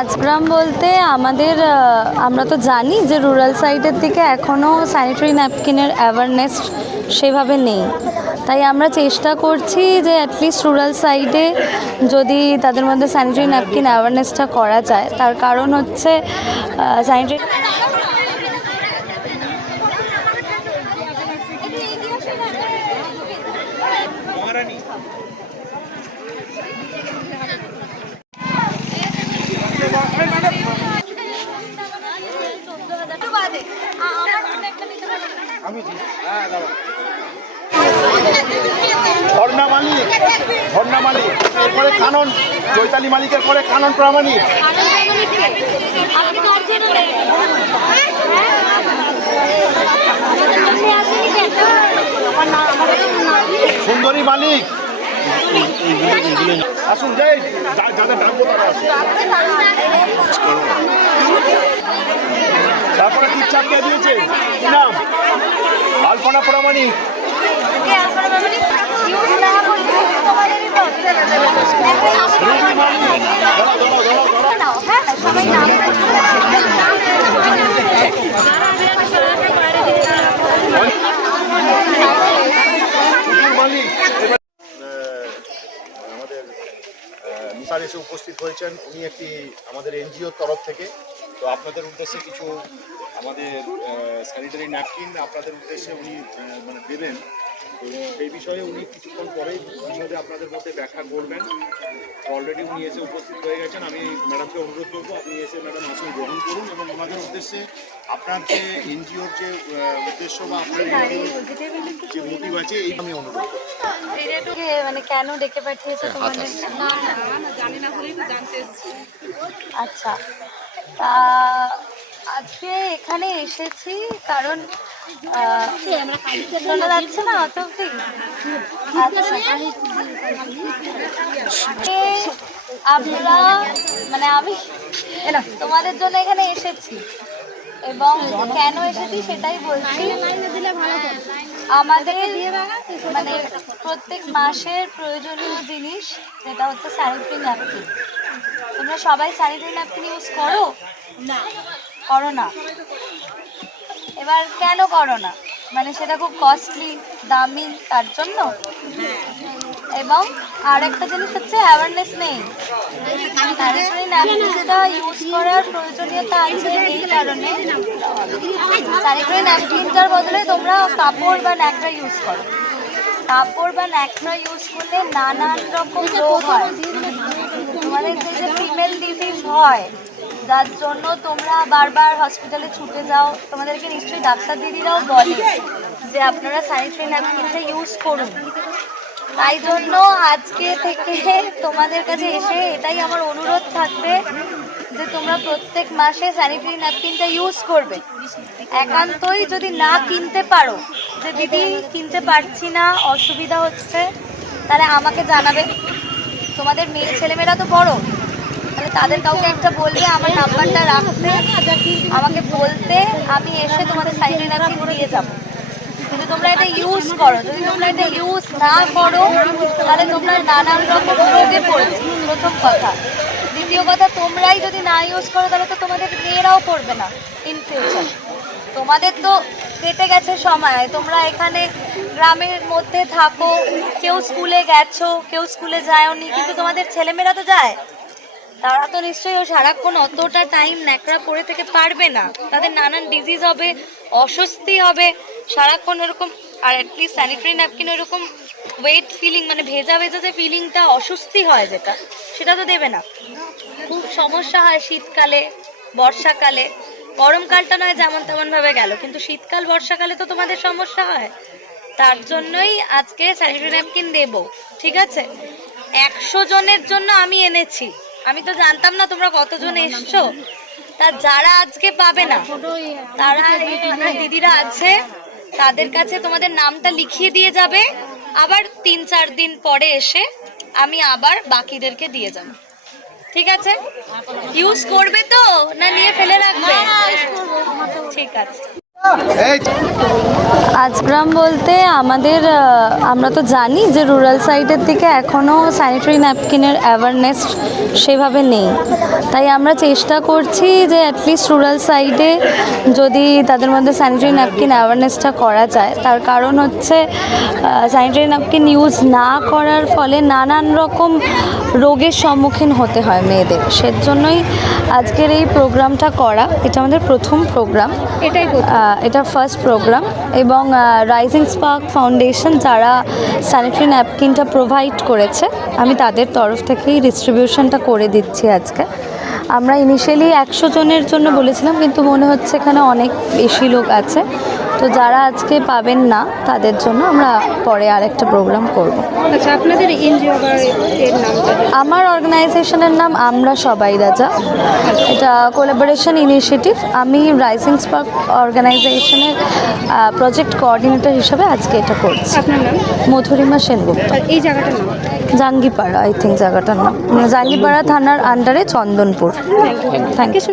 আজগ্রাম বলতে আমাদের আমরা তো জানি যে রুরাল সাইডের দিকে এখনও স্যানিটারি ন্যাপকিনের অ্যাওয়ারনেস সেভাবে নেই। তাই আমরা চেষ্টা করছি যে অ্যাটলিস্ট রুরাল সাইডে যদি তাদের মধ্যে স্যানিটারি ন্যাপকিন অ্যাওয়ারনেসটা করা যায়, তার কারণ হচ্ছে স্যানিটারি ঝর্ণা মালিক ঝর্ণা মালিক। এরপরে কানন চৈতালি মালিকের পরে কানন প্রামাণিক। সুন্দরী মালিক। আসুন যাই। যাদের ডাকবো তারপরে কি চাপিয়ে দিয়েছে? কি নাম? আলপনা প্রামাণিক। রুবি মালিক উপস্থিত হয়েছেন। উনি একটি আমাদের এনজিওর তরফ থেকে। তো আপনাদের উদ্দেশ্যে কিছু আমাদের স্যানিটারি ন্যাপকিন আপনাদের উদ্দেশ্যে উনি মানে দেবেন। সেই বিষয়ে উনি কিছুক্ষণ পরেই বিষয়ে আপনাদের মধ্যে ব্যাখ্যা করবেন। অলরেডি উনি এসে উপস্থিত হয়ে গেছেন। আমি ম্যাডামকে অনুরোধ করব আপনি এসে ম্যাডাম আসন গ্রহণ করুন এবং ওনাদের উদ্দেশ্যে আপনার যে এনজিওর যে উদ্দেশ্য বা আপনার যে মোটিভ আছে এই আমি অনুরোধ করব। মানে কেন ডেকে পাঠিয়েছে তোমাদের? আচ্ছা। তা আজকে এখানে এসেছি কারণ শোনা যাচ্ছে না অত আমরা মানে আমি তোমাদের জন্য এখানে এসেছি। এবং কেন এসেছি সেটাই বলছি। আমাদের মানে প্রত্যেক মাসের প্রয়োজনীয় জিনিস যেটা হচ্ছে স্যানিটারি ন্যাপকিন তোমরা সবাই স্যানিটারি ন্যাপকিন ইউজ করো না। করো না এবার কেন করো না? মানে সেটা খুব কস্টলি দামি, তার জন্য? এবং আর একটা জিনিস হচ্ছে অ্যাওয়ারনেস নেই। ন্যাপকিনটা ইউজ করার প্রয়োজনীয়তা আছে এই কারণে স্যানিটারি ন্যাপকিনটার বদলে তোমরা কাপড় বা ন্যাকড়া ইউজ করো। কাপড় বা ন্যাকড়া ইউজ করলে নানান রকম রোগ হয়। তোমাদের যে ফিমেল ডিজিজ হয় যার জন্য তোমরা বারবার হসপিটালে ছুটে যাও। তোমাদেরকে নিশ্চয়ই ডাক্তার দিদিরাও বলে যে আপনারা স্যানিটারি ন্যাপকিনটা ইউজ করুন। তাই জন্য আজকে থেকে তোমাদের কাছে এসে এটাই আমার অনুরোধ থাকবে যে তোমরা প্রত্যেক মাসে স্যানিটারি ন্যাপকিনটা ইউজ করবে। একান্তই যদি না কিনতে পারো, যে দিদি কিনতে পারছি না, অসুবিধা হচ্ছে, তাহলে আমাকে জানাবে। তোমাদের মেয়ে ছেলেমেয়েরা তো বড়। তাদের কাউকে একটা বলবে আমার নাম্বারটা রাখতে আমাকে বলতে আমি এসে তোমাদের স্যানিটারি ন্যাপকিন দিয়ে যাব। কিন্তু তোমরা এটা ইউজ করো, যদি তোমরা এটা ইউজ না করো, তাহলে তোমরা নানান রকম রোগে পড়বে। প্রথম কথা। দ্বিতীয় কথা, তোমরাই যদি না ইউজ করো, তাহলে তো তোমাদের মেয়েরাও পড়বে না ইন ফিউচার তোমাদের তো কেটে গেছে সময়। তোমরা এখানে গ্রামের মধ্যে থাকো, কেউ স্কুলে গেছো, কেউ স্কুলে যায়ওনি কিন্তু তোমাদের ছেলেমেয়েরা তো যায়। তারা তো নিশ্চয়ই ও সারাক্ষণ অতটা টাইম ন্যাকড়া পরে থেকে পারবে না। তাদের নানান ডিজিজ হবে, অস্বস্তি হবে, সারাক্ষণ ওরকম আর অ্যাটলিস্ট স্যানিটারি ন্যাপকিন ওরকম ওয়েট ফিলিং মানে ভেজা ভেজা যে ফিলিংটা অস্বস্তি হয় যেটা, সেটা তো দেবে না। খুব সমস্যা হয় শীতকালে, বর্ষাকালে। গরমকালটা নয় যেমন তেমনভাবে গেল, কিন্তু শীতকাল, বর্ষাকালে তো তোমাদের সমস্যা হয়। তার জন্যই আজকে স্যানিটারি ন্যাপকিন দেবো, ঠিক আছে? একশো জনের জন্য আমি এনেছি। আমি তো জানতাম না তোমরা কতজন এসছো। তা যারা আজকে পাবে না তারা এখানে দিদিরা আছে তাদের কাছে তোমাদের নামটা লিখিয়ে দিয়ে যাবে। আবার তিন চার দিন পরে এসে আমি আবার বাকিদেরকে দিয়ে যাব। ঠিক আছে? ইউজ করবে তো? না নিয়ে ফেলে রাখবে? ঠিক আছে। আজগ্রাম বলতে আমাদের আমরা তো জানি যে রুরাল সাইডের দিকে এখনও স্যানিটারি ন্যাপকিনের অ্যাওয়ারনেস সেভাবে নেই। তাই আমরা চেষ্টা করছি যে অ্যাটলিস্ট রুরাল সাইডে যদি তাদের মধ্যে স্যানিটারি ন্যাপকিন অ্যাওয়ারনেসটা করা যায় তার কারণ হচ্ছে স্যানিটারি ন্যাপকিন ইউজ না করার ফলে নানান রকম রোগের সম্মুখীন হতে হয় মেয়েদের। সেজন্যই আজকের এই প্রোগ্রামটা করা এটা আমাদের প্রথম প্রোগ্রাম এটাই আহ, এটা ফার্স্ট প্রোগ্রাম এবং রাইজিং স্পার্ক ফাউন্ডেশন যারা স্যানিটারি ন্যাপকিনটা প্রোভাইড করেছে আমি তাদের তরফ থেকেই ডিস্ট্রিবিউশনটা করে দিচ্ছি আজকে। আমরা ইনিশিয়ালি একশো জনের জন্য বলেছিলাম কিন্তু মনে হচ্ছে এখানে অনেক বেশি লোক আছে। তো যারা আজকে পাবেন না তাদের জন্য আমরা পরে আরেকটা প্রোগ্রাম করব। আচ্ছা আপনাদের এনজিও এর নামটা আমার অর্গানাইজেশনের নাম আমরা সবাই রাজা। এটা কোলাবোরেশন ইনিশিয়েটিভ আমি রাইজিং স্পার্ক অর্গানাইজেশনের প্রজেক্ট কোঅর্ডিনেটর হিসেবে আজকে এটা করছি। আপনার নাম? মধুরিমা সেনগুপ্ত। এই জায়গাটার নাম? জাঙ্গিপাড়া আই থিঙ্ক জায়গাটার নাম। জাঙ্গিপাড়া থানার আন্ডারে চন্দনপুর। Thank you